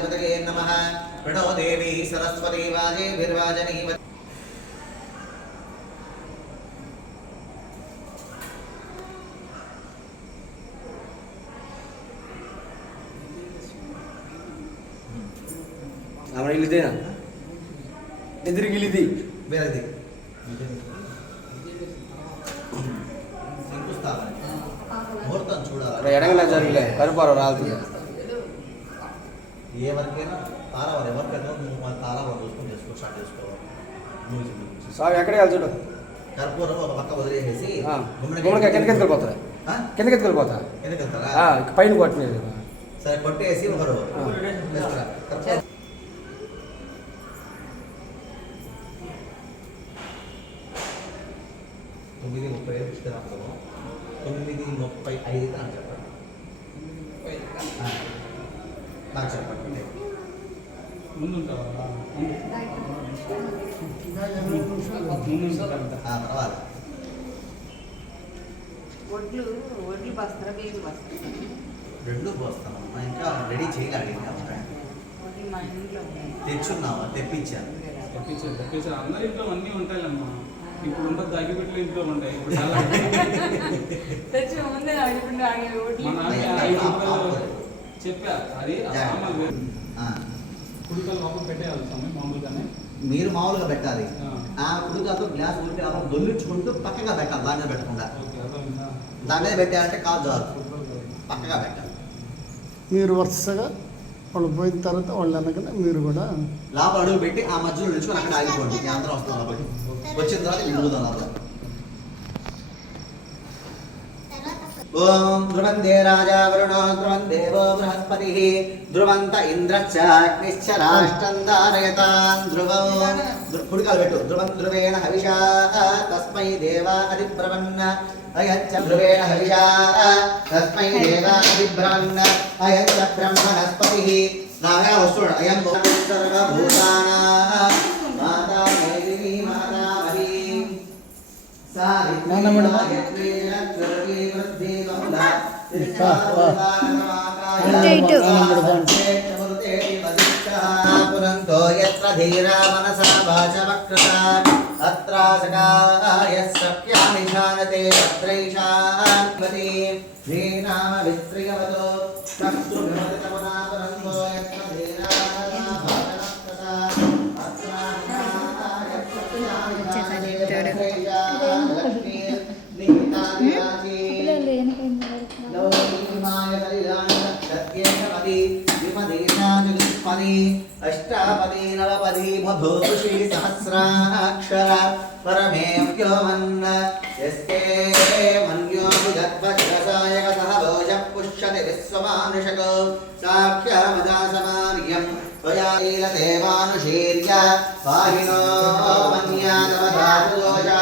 महागणपतये नमः प्रणो देवी सरस्वती वाजेभिर्वाजनीवती আমরা ইলি দেই না এদের গিলি দেই বেরে দেই శంకుస్థాపన ముహూర్తం చూడాలి ఎడంగా జరగలే కరుపారు రాలుతుంది ఏ వరకైనా తారావరం ఎవరికైనా నువ్వు తారావరం చూసుకొని చేసుకో స్టార్ట్ చేసుకోవాలి సాగు ఎక్కడే వెళ్ళి చూడు కర్పూరం ఒక పక్క వదిలేసేసి గుమ్మడికాయ కిందకి వెళ్ళిపోతా కిందకి వెళ్ళిపోతా ఎందుకు వెళ్తారా పైన కొట్టినది సరే కొట్టేసి ఒకరు 9:30 ఇస్తున్నాము 9:35 అని చెప్పండి నాకు చెప్పండి పర్వాలేదు వడ్లు బస్తారా బియ్యం బస్తారా రెండు పోస్తాను ఇంకా రెడీ చేయాలి తెచ్చున్నావా తెప్పించాను అందరి ఇంట్లో అన్నీ ఉంటాయమ్మా ఇప్పుడు ఉండదు అగ్గిపెట్లు ఇంట్లో ఉంటాయి ఇప్పుడు చాలా చెప్పా అది కుడికలు లోపల పెట్టేయాలి సమయం మామూలుగానే మీరు మామూలుగా పెట్టాలి ఆ కుడికలతో గ్లాస్ ఉంటే అలా దొల్లించుకుంటూ పక్కగా పెట్టాలి దాని మీద పెట్టకుండా దాని మీద పెట్టాలంటే కాదు జారు పక్కగా పెట్టాలి మీరు వరుసగా వాళ్ళు పోయిన తర్వాత వాళ్ళు అనగానే మీరు కూడా లోపల అడుగు పెట్టి ఆ మధ్యలో నిలుచుకొని అక్కడ ఆగిపోండి అందరం వస్తాం లోపలికి వచ్చిన తర్వాత ముందుదాం లోపల ఓం ధ్రువందే రాజా వరుణో ధ్రువం దేవో బృహస్పతిః ధ్రువంత ఇంద్రశ్చ అగ్నిశ్చ రాష్ట్రం ధారయతాం ధ్రువం కుడికాలు పెట్టు ధ్రువం ధ్రువేణ హవిషా తస్మై దేవా అధిబ్రవన్న అయచ్చ ధ్రువేణ హవిషా తస్మై దేవా అధిబ్రవన్న అయచ్చ బ్రహ్మణస్పతిః నాగా వస్తుడు అయం సర్వభూతానాం మాతా మేదినీ మాతా మహీం పురంతో యత్ర ధీరా మనసా వాచవక్రతా అత్రాసకాయ సఖ్యామి ఝానతే భద్రైషాన్వతి శ్రీనామ విస్త్రియవతో చక్షుర్మృతమనా పురంతో యత్ర ధీరా వాచవక్రతా అత్రాసకాయ సఖ్యామి ఝానతే భద్రైషాన్వతి अष्टापदी नवपदी बभूषु श्री सहस्राक्षर परमेव्यो मन्न यस्ते मन्यो विदग्धसायकतः भोजः पुष्यति विश्वमानुषको साख्यमदासमार्यं त्वया लीलदेवानुशीर्य पाहिनो मन्यातवधातुदोषा